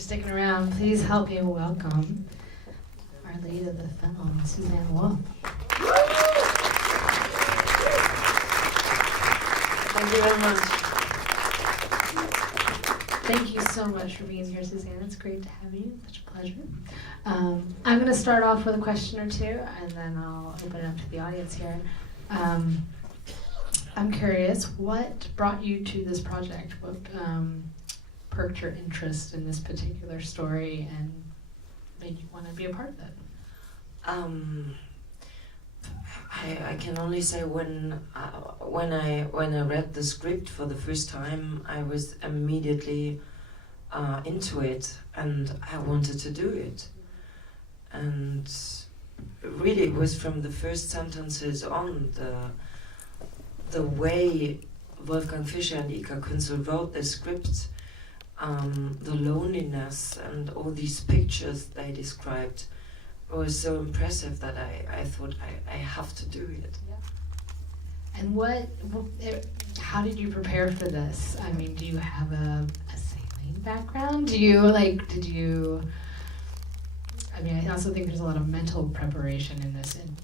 sticking around. Please help me welcome our lead of the film, Suzanne Wolf. Thank you very much. Thank you so much for being here, Suzanne. It's great to have you. Such a pleasure. I'm going to start off with a question or two, and then I'll open it up to the audience here. I'm curious, what brought you to this project? What perked your interest in this particular story and made you want to be a part of it? I can only say when I read the script for the first time, I was immediately into it, and I wanted to do it. And really, it was from the first sentences on, the way Wolfgang Fischer and Ika Künzel wrote the script, the loneliness and all these pictures they described was so impressive that I thought I have to do it. Yeah. And how did you prepare for this? I mean, do you have a sailing background? I mean, I also think there's a lot of mental preparation in this, and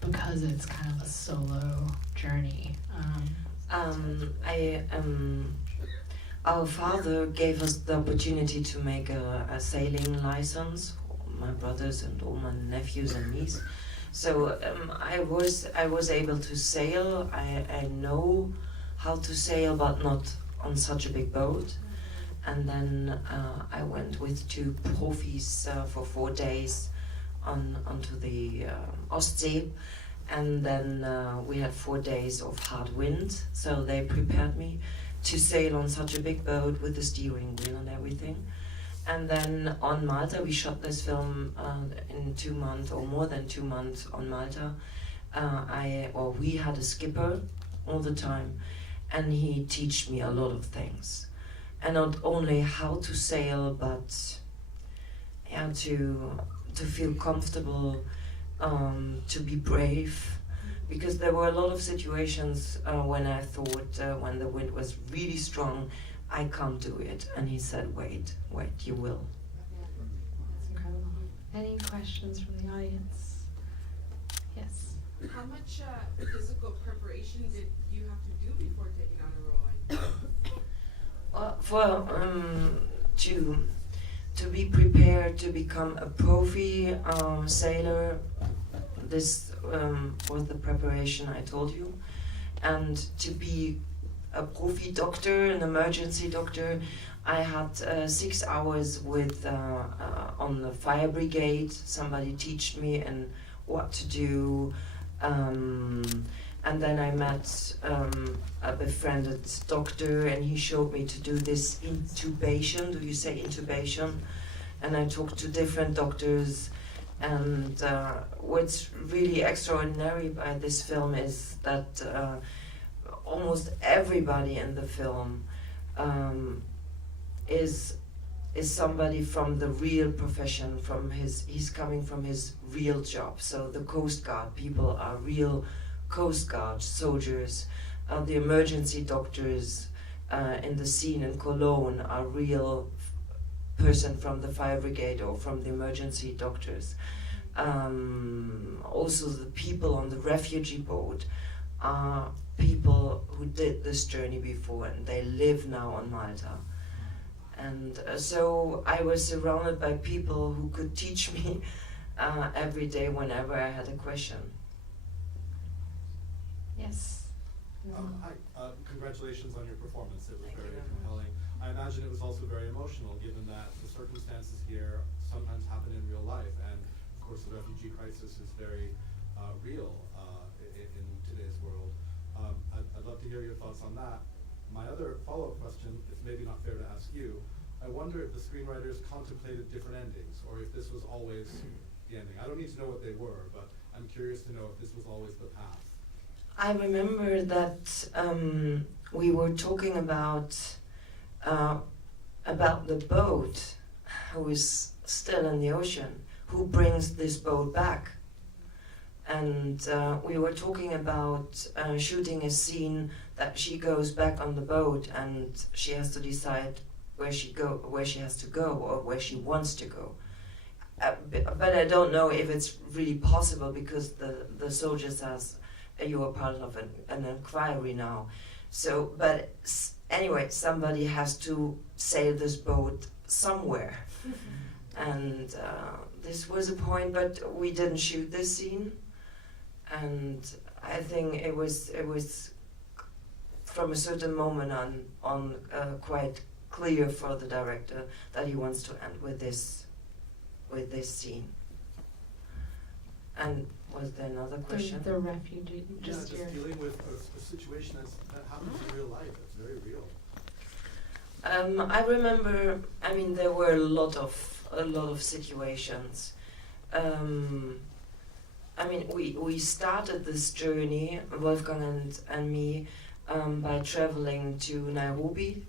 because it's kind of a solo journey. Our father gave us the opportunity to make a sailing license, my brothers and all my nephews and niece. So I was able to sail. I know how to sail, but not on such a big boat. And then I went with two profis for 4 days onto the Ostsee. And then we had 4 days of hard wind, so they prepared me to sail on such a big boat with the steering wheel and everything. And then on Malta, we shot this film in 2 months or more than 2 months on Malta. We had a skipper all the time, and he taught me a lot of things. And not only how to sail, but to feel comfortable, to be brave, because there were a lot of situations when I thought, when the wind was really strong, I can't do it. And he said, wait, you will. That's incredible. Any questions from the audience? Yes. How much physical preparation did you have to do before taking on a role? To be prepared to become a profi sailor, this was the preparation I told you, and to be a profi doctor, an emergency doctor, I had 6 hours with on the fire brigade. Somebody teach me and what to do. And then I met a befriended doctor, and he showed me to do this intubation. Do you say intubation? And I talked to different doctors. And what's really extraordinary by this film is that almost everybody in the film is somebody from the real profession. He's coming from his real job. So the Coast Guard people are real Coast Guard soldiers. The emergency doctors in the scene in Cologne are real person from the fire brigade or from the emergency doctors. Also the people on the refugee boat are people who did this journey before, and they live now on Malta. And so I was surrounded by people who could teach me every day whenever I had a question. Yes. Hi. Congratulations on your performance. It was very compelling. I imagine it was also very emotional, given that the circumstances here sometimes happen in real life, and of course the refugee crisis is very real in today's world. I'd love to hear your thoughts on that. My other follow-up question, it's maybe not fair to ask you, I wonder if the screenwriters contemplated different endings, or if this was always the ending. I don't need to know what they were, but I'm curious to know if this was always the path. I remember that we were talking about the boat who is still in the ocean, who brings this boat back. And we were talking about shooting a scene that she goes back on the boat and she has to decide where she has to go, or where she wants to go. But I don't know if it's really possible, because the soldier says you are part of an inquiry now. So, but anyway, somebody has to sail this boat somewhere. And this was a point, but we didn't shoot this scene. And I think it was from a certain moment on quite clear for the director that he wants to end with this scene. And was there another question? The refugee, Just dealing with a situation that happens in real life. It's very real. I remember. I mean, there were a lot of situations. I mean, we started this journey, Wolfgang and me, by traveling to Nairobi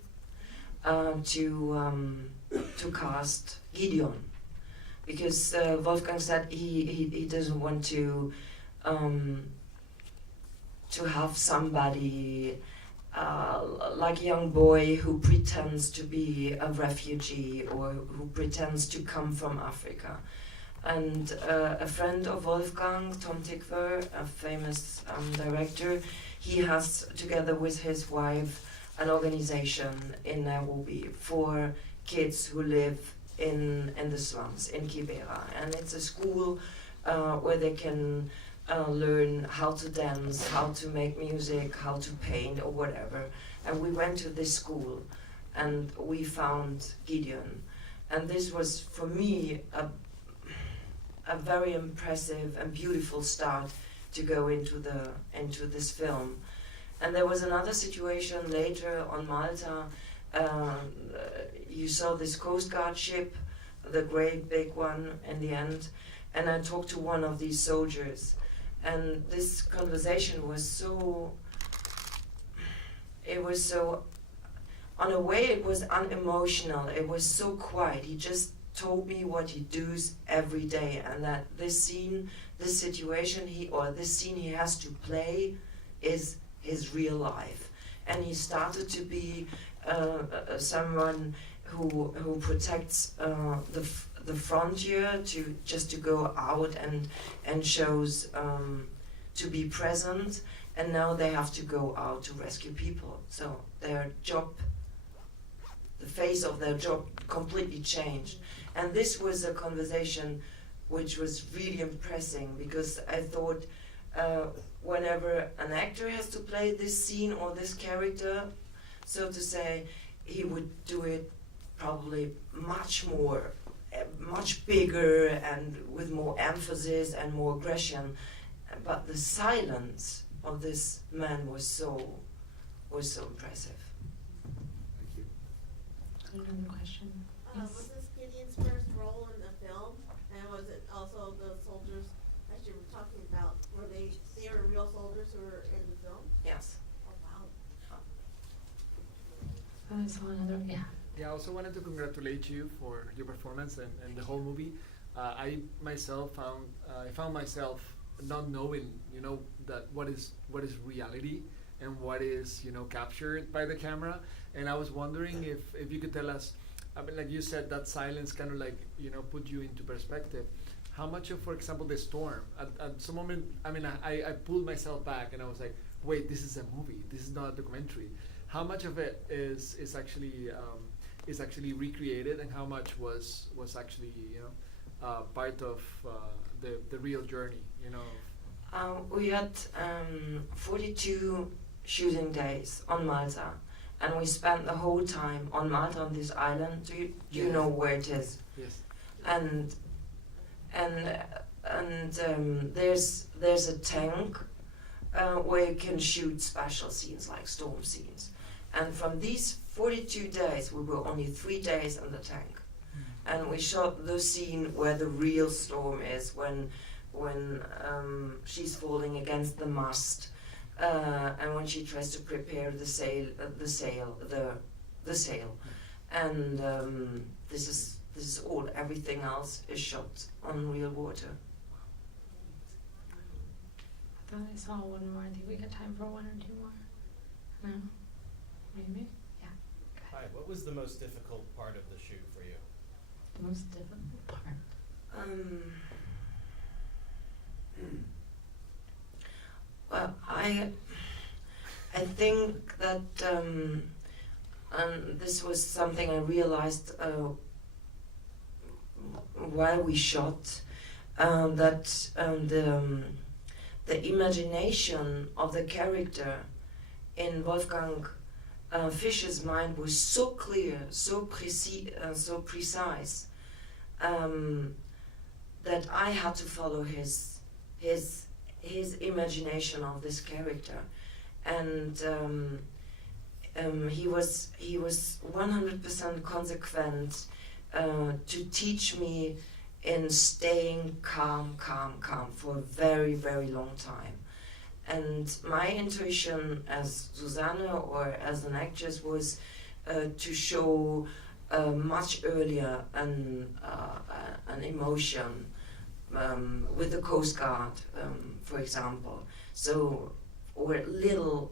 to cast Gideon, because Wolfgang said he doesn't want to have somebody like a young boy who pretends to be a refugee or who pretends to come from Africa. And a friend of Wolfgang, Tom Tikver, a famous director, he has, together with his wife, an organization in Nairobi for kids who live in the slums in Kibera. And it's a school where they can learn how to dance, how to make music, how to paint or whatever. And we went to this school and we found Gideon. And this was, for me, a very impressive and beautiful start to go into this film. And there was another situation later on Malta. You saw this Coast Guard ship, the great big one in the end, and I talked to one of these soldiers, and this conversation was so, on a way it was unemotional, it was so quiet. He just told me what he does every day, and that this scene, this situation this scene he has to play is his real life. And he started to be someone who protects the frontier, to go out and shows to be present, and now they have to go out to rescue people. So their job, the face of their job completely changed. And this was a conversation which was really impressive, because I thought whenever an actor has to play this scene or this character, so to say, he would do it probably much bigger and with more emphasis and more aggression. But the silence of this man was so impressive. Thank you. Another question. Yes. Was this Gideon's first role in the film? And was it also the soldiers that you were talking about? Were they were real soldiers who were in the film? Yes. Oh wow. I saw another, yeah. Yeah, I also wanted to congratulate you for your performance and the whole movie. I myself found myself not knowing, that what is reality and what is, captured by the camera. And I was wondering if you could tell us, I mean, like you said, that silence kind of like, put you into perspective. How much of, for example, the storm, at some moment, I mean, I pulled myself back and I was like, wait, this is a movie, this is not a documentary. How much of it is actually recreated, and how much was actually part of the real journey? We had 42 shooting days on Malta, and we spent the whole time on Malta, on this island. Do you Yes. know where it is? Yes. And there's a tank where you can shoot special scenes like storm scenes. And from these 42 days, we were only 3 days in the tank, and we shot the scene where the real storm is, when she's falling against the mast, and when she tries to prepare the sail, and this is all. Everything else is shot on real water. I thought I saw one more. I think we got time for one or two more. No? Maybe? Yeah. Hi, what was the most difficult part of the shoot for you? The most difficult part. Well, I think that this was something I realized while we shot, that the imagination of the character in Wolfgang Fischer's mind was so clear, so precise, that I had to follow his imagination of this character, and he was 100% consequent to teach me in staying calm for a very, very long time. And my intuition as Susanne or as an actress was to show much earlier an emotion with the Coast Guard, for example. So, or little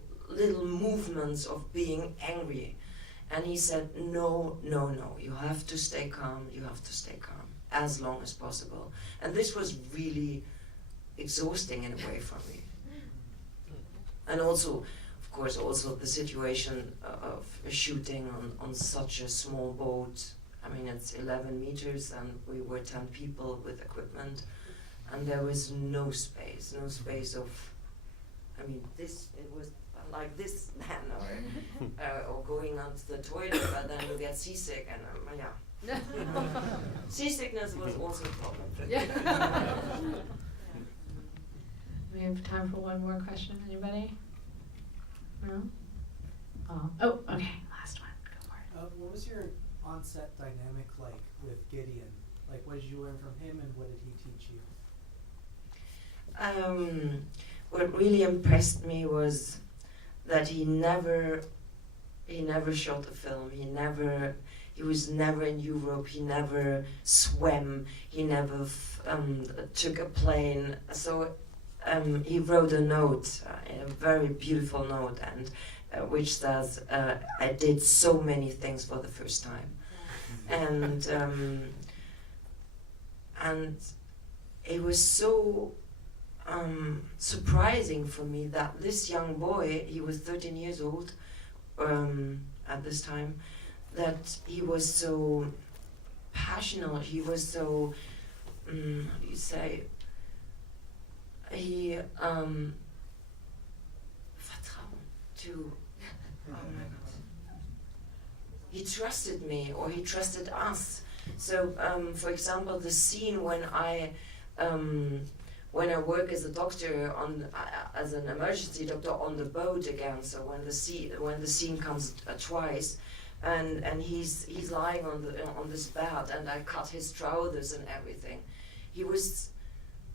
movements of being angry. And he said, no, you have to stay calm, as long as possible. And this was really exhausting in a way for me. And also, of course, also the situation of shooting on such a small boat. I mean, it's 11 meters and we were 10 people with equipment, and there was no space of, I mean, it was like this then, or going on to the toilet, but then you get seasick, and yeah. Seasickness was also a problem. We have time for one more question. Anybody? No? Oh, okay. Last one. Go for it. What was your on-set dynamic like with Gideon? Like, what did you learn from him, and what did he teach you? What really impressed me was that he never shot a film. He was never in Europe. He never swam. He never took a plane. So he wrote a note, a very beautiful note, and which says, "I did so many things for the first time," and it was so surprising for me that this young boy, he was 13 years old at this time, that he was so passionate. He was so, how do you say? He he trusted me, or he trusted us. So, for example, the scene when I work as a doctor as an emergency doctor on the boat again. So when the scene comes twice, and he's lying on this bed, and I cut his trousers and everything.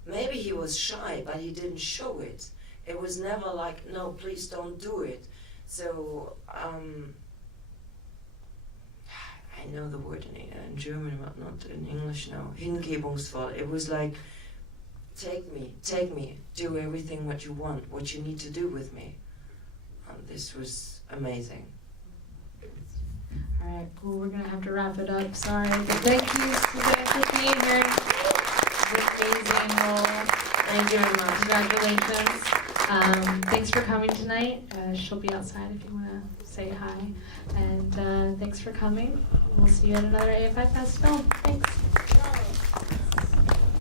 Maybe he was shy, but he didn't show it. It was never like, no, please don't do it. So, I know the word in German, but not in English now. Hingebungsvoll. It was like, take me, do everything what you want, what you need to do with me. And this was amazing. All right, cool. We're going to have to wrap it up. Sorry. But thank you, Susanne, for being here. Amazing role. Thank you very much. Congratulations. Thanks for coming tonight. She'll be outside if you want to say hi. And thanks for coming. We'll see you at another AFIFest film. Thanks.